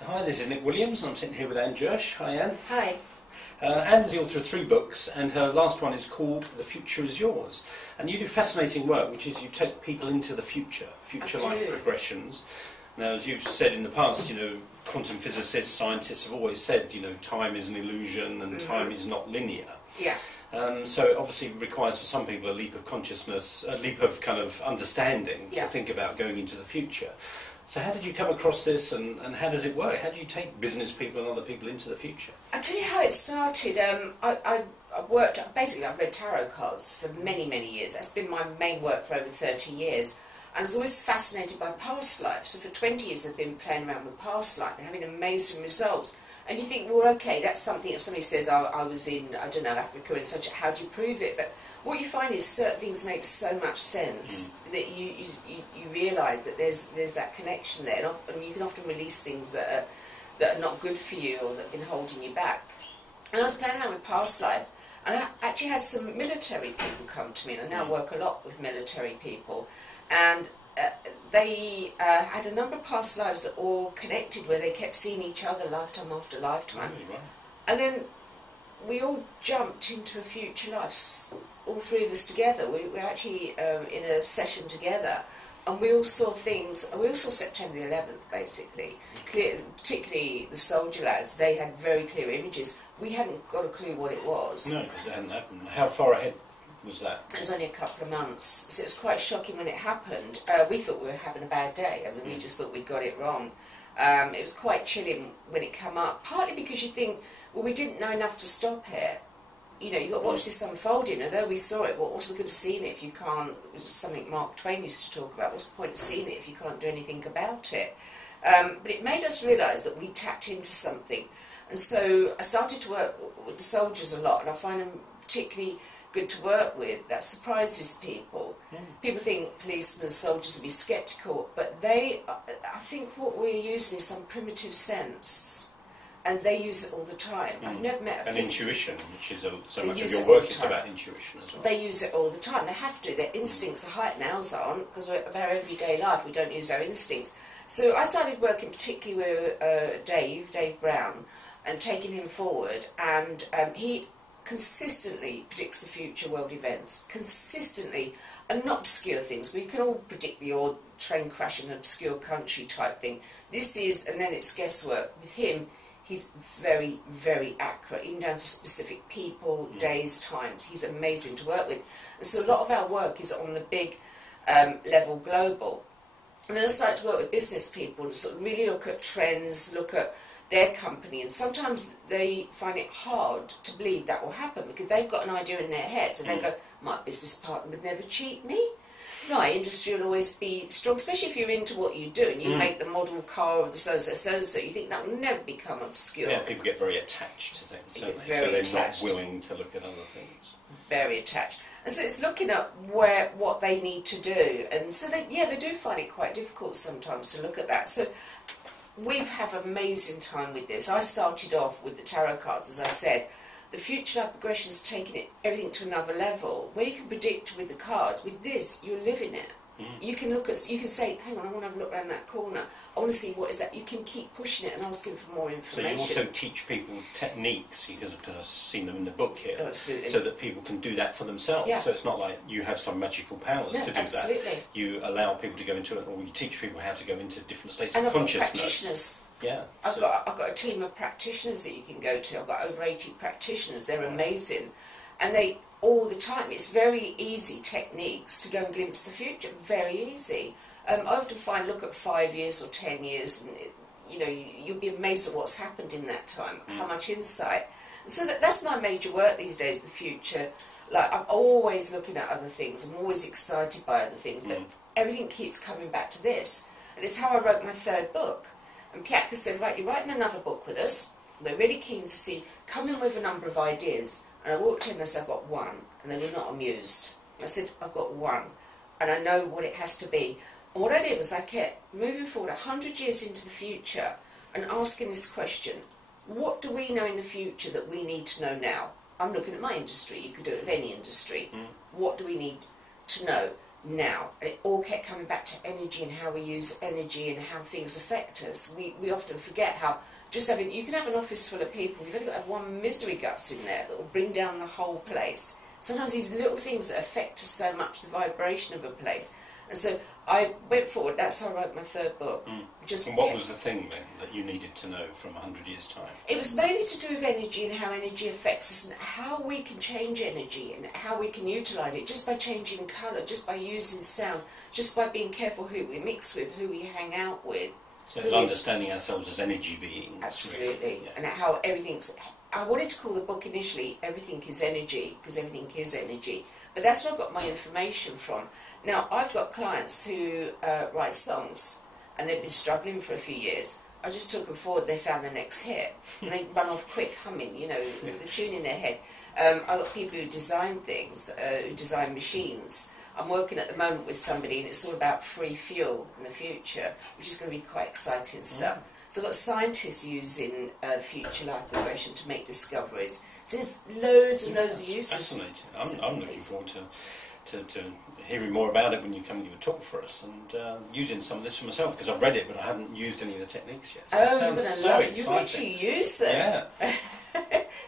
So hi, this is Nick Williams and I'm sitting here with Anne Jirsch. Hi Anne. Hi. Anne is the author of 3 books and her last one is called The Future is Yours. And you do fascinating work, which is you take people into the future life progressions. Now, as you've said in the past, quantum physicists, scientists have always said, time is an illusion and time is not linear. Yeah. So it obviously requires for some people a leap of consciousness, a leap of kind of understanding to think about going into the future. So how did you come across this and how does it work? How do you take business people and other people into the future? I'll tell you how it started. I worked, basically I've read tarot cards for many, many years. That's been my main work for over 30 years. And I was always fascinated by past life. So for 20 years I've been playing around with past life and having amazing results. And you think, well, okay, that's something, if somebody says, I was in, I don't know, Africa and such, how do you prove it? But what you find is certain things make so much sense that you realise that there's that connection there. And often, you can often release things that are not good for you or that have been holding you back. And I was playing around with past life, and I actually had some military people come to me, and I now work a lot with military people. And they had a number of past lives that all connected, where they kept seeing each other lifetime after lifetime. Really? Wow. And then we all jumped into a future life, all 3 of us together. We were actually in a session together, and we all saw things. We all saw September the 11th, basically. Particularly the soldier lads, they had very clear images. We hadn't got a clue what it was. No, because it hadn't happened. How far ahead was that? It was only a couple of months, so it was quite shocking when it happened. We thought we were having a bad day. I mean, we just thought we'd got it wrong. It was quite chilling when it came up, partly because you think, well, we didn't know enough to stop it. You've got to watch this unfolding. Although we saw it, well, what's the good of seeing it if you can't? It was something Mark Twain used to talk about. What's the point of seeing it if you can't do anything about it? But it made us realise that we tapped into something. And so I started to work with the soldiers a lot, and I find them particularly good to work with. That surprises people. People think policemen and soldiers would be sceptical, but I think what we're using is some primitive sense, and they use it all the time. I've never met a police... intuition, which is so much of your work is about intuition as well. They use it all the time. They have to. Their instincts are heightened. Ours aren't, because of our everyday life we don't use our instincts. So I started working particularly with Dave Brown, and taking him forward, and he consistently predicts the future world events, consistently, and not obscure things. We can all predict the odd train crash in an obscure country type thing. This is, and then it's guesswork. With him, he's very, very accurate, even down to specific people, days, times. He's amazing to work with. And so a lot of our work is on the big level, global. And then I started to work with business people and sort of really look at trends, look at their company, and sometimes they find it hard to believe that will happen because they've got an idea in their heads and they go, my business partner would never cheat me, my industry will always be strong, especially if you're into what you do and you make the model car of the so-so, you think that will never become obscure. Yeah, people get very attached to things, don't they? So they're not willing to look at other things. Very attached. And so it's looking at what they need to do, and so they do find it quite difficult sometimes to look at that. So we've had an amazing time with this. I started off with the tarot cards, as I said. The future life progression's taken everything to another level, where you can predict with the cards. With this, you're living it. You can look at, you can say, hang on, I want to have a look around that corner. I want to see what is that. You can keep pushing it and asking for more information. So you also teach people techniques, because I've seen them in the book here, absolutely, so that people can do that for themselves. Yeah. So it's not like you have some magical powers to do that. You allow people to go into it, or you teach people how to go into different states of consciousness. Practitioners. Yeah. I've got a team of practitioners that you can go to. I've got over 80 practitioners. They're amazing, and they all the time. It's very easy techniques to go and glimpse the future. Very easy. I often find, look at 5 years or 10 years, and you'll be amazed at what's happened in that time. How much insight. And so that's my major work these days. The future. Like, I'm always looking at other things. I'm always excited by other things, but everything keeps coming back to this. And it's how I wrote my 3rd book. And Piaka said, right, you're writing another book with us. We're really keen to see, come in with a number of ideas. And I walked in and I said, I've got one. And they were not amused. I said, I've got one. And I know what it has to be. And what I did was I kept moving forward 100 years into the future and asking this question, what do we know in the future that we need to know now? I'm looking at my industry. You could do it with any industry. What do we need to know? now, and it all kept coming back to energy and how we use energy and how things affect us. We often forget how you can have an office full of people, you've only got to have one misery guts in there that will bring down the whole place. Sometimes these little things that affect us so much, the vibration of a place. And so I went forward, that's how I wrote my third book. And what was the thing then that you needed to know from 100 years' time? It was mainly to do with energy and how energy affects us and how we can change energy and how we can utilise it just by changing colour, just by using sound, just by being careful who we mix with, who we hang out with. So it's understanding ourselves as energy beings. Absolutely. Really. Yeah. And how everything's... I wanted to call the book initially Everything is Energy, because everything is energy. But that's where I got my information from. Now, I've got clients who write songs, and they've been struggling for a few years. I just took them forward, they found the next hit, and they run off quick humming, you know, with the tune in their head. I've got people who design things, who design machines. I'm working at the moment with somebody, and it's all about free fuel in the future, which is going to be quite exciting stuff. So I've got scientists using future life progression to make discoveries. So there's loads and loads of uses. Fascinating. I'm looking forward to hearing more about it when you come and give a talk for us, and using some of this for myself, because I've read it but I haven't used any of the techniques yet. So you're going to love it. You actually use them. Yeah.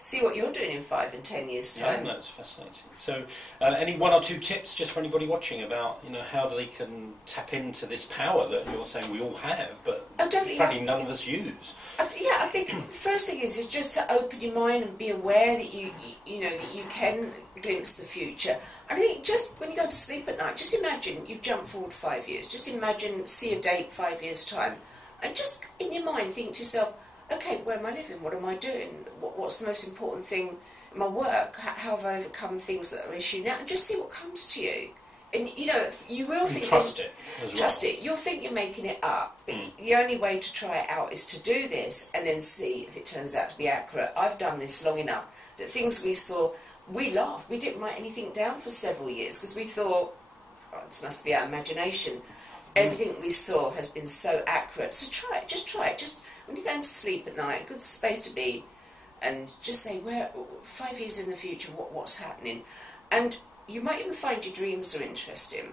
See what you're doing in 5 and 10 years' time. Yeah, no, it's fascinating. So, any 1 or 2 tips just for anybody watching about, you know, how they can tap into this power that you're saying we all have, but probably none of us use? Yeah, I think the first thing is just to open your mind and be aware that you know that you can glimpse the future. And I think just when you go to sleep at night, just imagine you've jumped forward 5 years. Just imagine, see a date 5 years' time, and just in your mind think to yourself, okay, where am I living? What am I doing? What's the most important thing in my work? How have I overcome things that are issue now? And just see what comes to you. And, you know, you will think... Trust it as well. Trust it. You'll think you're making it up. But the only way to try it out is to do this and then see if it turns out to be accurate. I've done this long enough that things we saw, we laughed. We didn't write anything down for several years because we thought, oh, this must be our imagination. Everything we saw has been so accurate. So try it. Just try it. Just... when you're going to sleep at night, a good space to be, and just say, 5 years in the future, what's happening? And you might even find your dreams are interesting.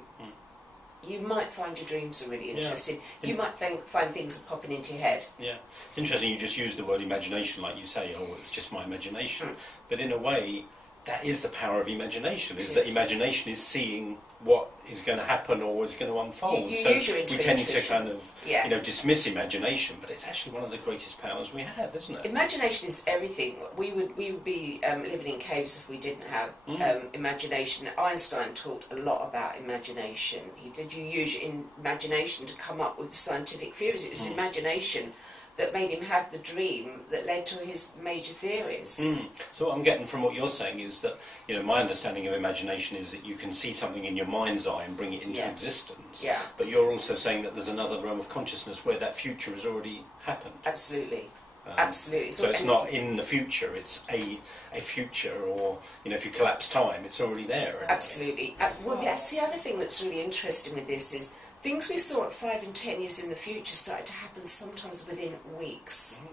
You might find your dreams are really interesting. Yeah. You might find things are popping into your head. Yeah, it's interesting you just used the word imagination, like you say, oh, it's just my imagination. But in a way, that is the power of imagination, is that imagination is seeing what is going to happen or is going to unfold. So we tend to kind of you know, dismiss imagination, but it's actually one of the greatest powers we have, isn't it? Imagination is everything. We would be living in caves if we didn't have imagination. Einstein talked a lot about imagination. You use your imagination to come up with scientific theories. It was imagination that made him have the dream that led to his major theories. So what I'm getting from what you're saying is that, you know, my understanding of imagination is that you can see something in your mind's eye and bring it into existence. Yeah. But you're also saying that there's another realm of consciousness where that future has already happened. Absolutely. Absolutely. So it's not in the future, it's a future, or, you know, if you collapse time, it's already there. Absolutely. Well, that's the other thing that's really interesting with this is things we saw at 5 and 10 years in the future started to happen sometimes within weeks.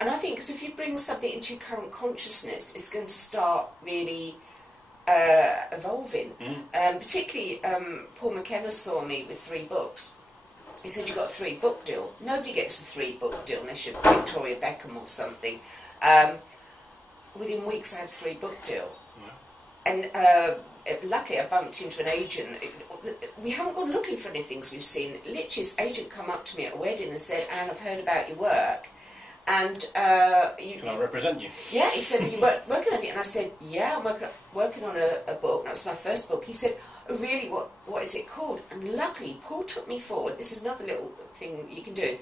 And I think because if you bring something into your current consciousness, it's going to start really evolving. Particularly, Paul McKenna saw me with 3 books. He said, you got a 3-book deal. Nobody gets a 3-book deal unless you're Victoria Beckham or something. Within weeks I had a 3-book deal. And luckily I bumped into an agent. We haven't gone looking for any things we've seen. Literally, this agent come up to me at a wedding and said, Anne, I've heard about your work. And can I represent you? Yeah, he said, are you working on anything? And I said, yeah, I'm working on a book. That was my first book. He said, oh, really, what is it called? And luckily, Paul took me forward. This is another little thing you can do.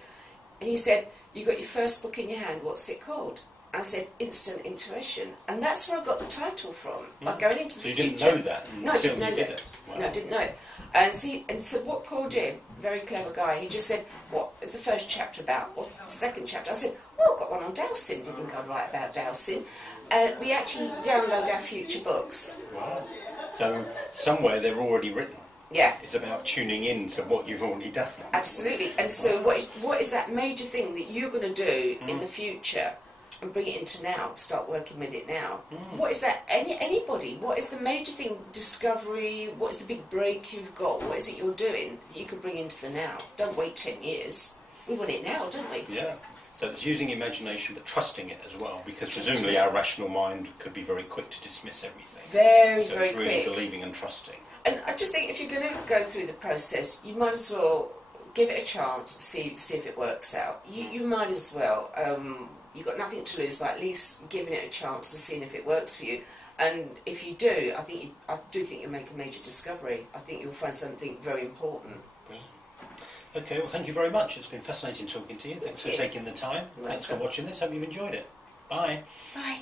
And he said, you got your first book in your hand, what's it called? And I said, Instant Intuition. And that's where I got the title from, by going into the future. So you didn't know that? No, I didn't know that. Wow. No, I didn't know it. And so what Paul did, very clever guy, he just said, what is the first chapter about? What's the second chapter? I said, oh, I've got one on dowsing. Didn't think I'd write about dowsing. We actually download our future books. Wow. So somewhere they're already written. Yeah. It's about tuning in to what you've already done. Absolutely. And so what is that major thing that you're going to do in the future and bring it into now, start working with it now. What is that? Anybody, what is the major thing, discovery, what is the big break you've got, what is it you're doing that you could bring into the now? Don't wait 10 years. We want it now, don't we? Yeah. So it's using imagination but trusting it as well, because presumably our rational mind could be very quick to dismiss everything. Very, so very it's really quick. believing and trusting. And I just think if you're going to go through the process, you might as well give it a chance, see if it works out. You might as well. You've got nothing to lose by at least giving it a chance and seeing if it works for you. And if you do, I do think you'll make a major discovery. I think you'll find something very important. Brilliant. Okay, well, thank you very much. It's been fascinating talking to you. Thanks for taking the time. Thanks for watching this. Hope you've enjoyed it. Bye. Bye.